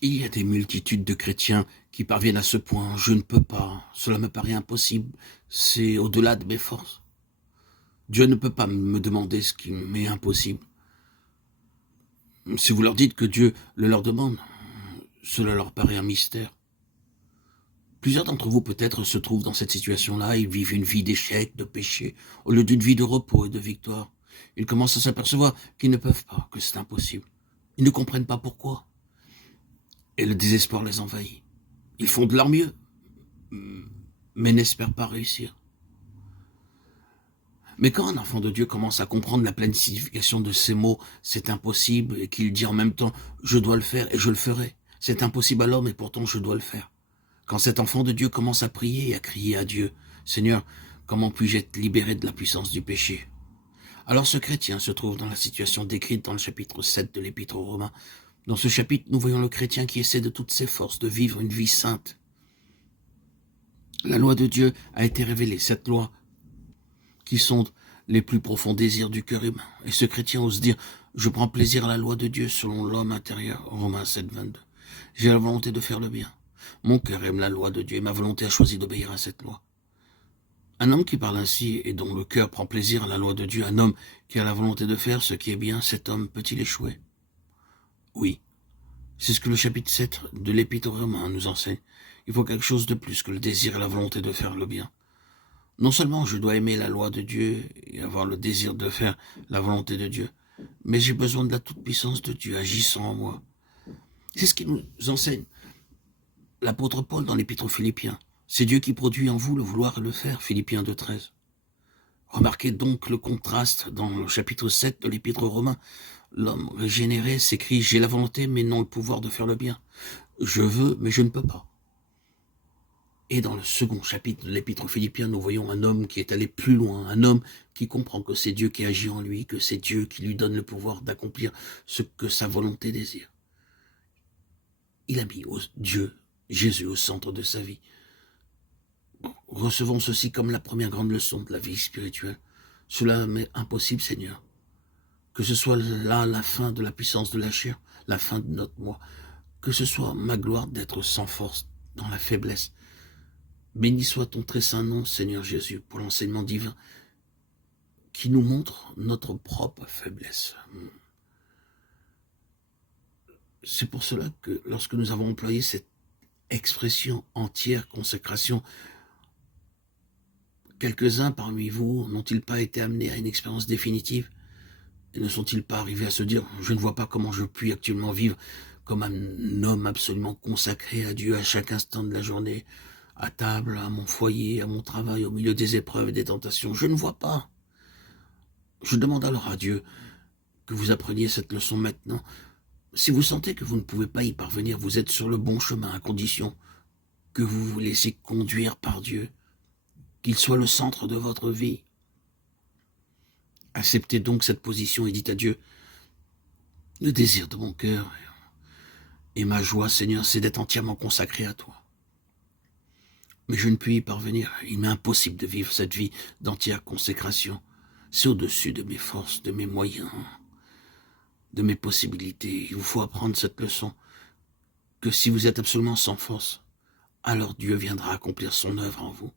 Il y a des multitudes de chrétiens qui parviennent à ce point. Je ne peux pas, cela me paraît impossible, c'est au-delà de mes forces. Dieu ne peut pas me demander ce qui m'est impossible. Si vous leur dites que Dieu le leur demande, cela leur paraît un mystère. Plusieurs d'entre vous peut-être se trouvent dans cette situation-là, ils vivent une vie d'échec, de péché, au lieu d'une vie de repos et de victoire. Ils commencent à s'apercevoir qu'ils ne peuvent pas, que c'est impossible. Ils ne comprennent pas pourquoi. Et le désespoir les envahit. Ils font de leur mieux, mais n'espèrent pas réussir. Mais quand un enfant de Dieu commence à comprendre la pleine signification de ces mots, c'est impossible, et qu'il dit en même temps, je dois le faire et je le ferai. C'est impossible à l'homme et pourtant je dois le faire. Quand cet enfant de Dieu commence à prier et à crier à Dieu, Seigneur, comment puis-je être libéré de la puissance du péché? Alors ce chrétien se trouve dans la situation décrite dans le chapitre 7 de l'Épître aux Romains. Dans ce chapitre, nous voyons le chrétien qui essaie de toutes ses forces de vivre une vie sainte. La loi de Dieu a été révélée, cette loi qui sonde les plus profonds désirs du cœur humain. Et ce chrétien ose dire, je prends plaisir à la loi de Dieu selon l'homme intérieur, Romains 7, 22. J'ai la volonté de faire le bien. Mon cœur aime la loi de Dieu et ma volonté a choisi d'obéir à cette loi. Un homme qui parle ainsi et dont le cœur prend plaisir à la loi de Dieu, un homme qui a la volonté de faire ce qui est bien, cet homme peut-il échouer? Oui. C'est ce que le chapitre 7 de l'Épître aux Romains nous enseigne. Il faut quelque chose de plus que le désir et la volonté de faire le bien. Non seulement je dois aimer la loi de Dieu et avoir le désir de faire la volonté de Dieu, mais j'ai besoin de la toute-puissance de Dieu agissant en moi. C'est ce qui nous enseigne l'apôtre Paul dans l'Épître aux Philippiens. C'est Dieu qui produit en vous le vouloir et le faire, Philippiens 2,13. Remarquez donc le contraste dans le chapitre 7 de l'Épître aux Romains. L'homme régénéré s'écrie « J'ai la volonté, mais non le pouvoir de faire le bien. Je veux, mais je ne peux pas. » Et dans le second chapitre de l'Épître aux Philippiens, nous voyons un homme qui est allé plus loin, un homme qui comprend que c'est Dieu qui agit en lui, que c'est Dieu qui lui donne le pouvoir d'accomplir ce que sa volonté désire. Il a mis Dieu, Jésus, au centre de sa vie. Recevons ceci comme la première grande leçon de la vie spirituelle. Cela m'est impossible, Seigneur. Que ce soit là la fin de la puissance de la chair, la fin de notre moi. Que ce soit ma gloire d'être sans force, dans la faiblesse. Béni soit ton très saint nom, Seigneur Jésus, pour l'enseignement divin qui nous montre notre propre faiblesse. C'est pour cela que lorsque nous avons employé cette expression entière, consécration, quelques-uns parmi vous n'ont-ils pas été amenés à une expérience définitive? Et ne sont-ils pas arrivés à se dire, je ne vois pas comment je puis actuellement vivre comme un homme absolument consacré à Dieu à chaque instant de la journée, à table, à mon foyer, à mon travail, au milieu des épreuves et des tentations. Je ne vois pas. Je demande alors à Dieu que vous appreniez cette leçon maintenant. Si vous sentez que vous ne pouvez pas y parvenir, vous êtes sur le bon chemin à condition que vous vous laissez conduire par Dieu, qu'il soit le centre de votre vie. Acceptez donc cette position et dites à Dieu, le désir de mon cœur et ma joie, Seigneur, c'est d'être entièrement consacré à toi. Mais je ne puis y parvenir. Il m'est impossible de vivre cette vie d'entière consécration. C'est au-dessus de mes forces, de mes moyens, de mes possibilités. Il vous faut apprendre cette leçon, que si vous êtes absolument sans force, alors Dieu viendra accomplir son œuvre en vous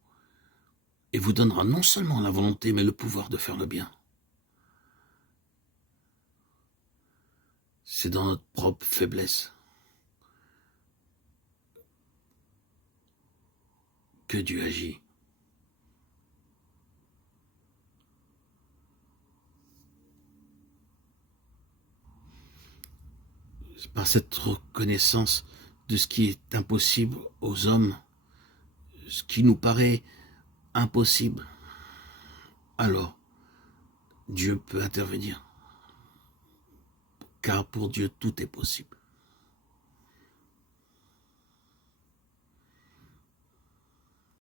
et vous donnera non seulement la volonté, mais le pouvoir de faire le bien. C'est dans notre propre faiblesse que Dieu agit. Par cette reconnaissance de ce qui est impossible aux hommes, ce qui nous paraît impossible, alors Dieu peut intervenir. Car pour Dieu, tout est possible.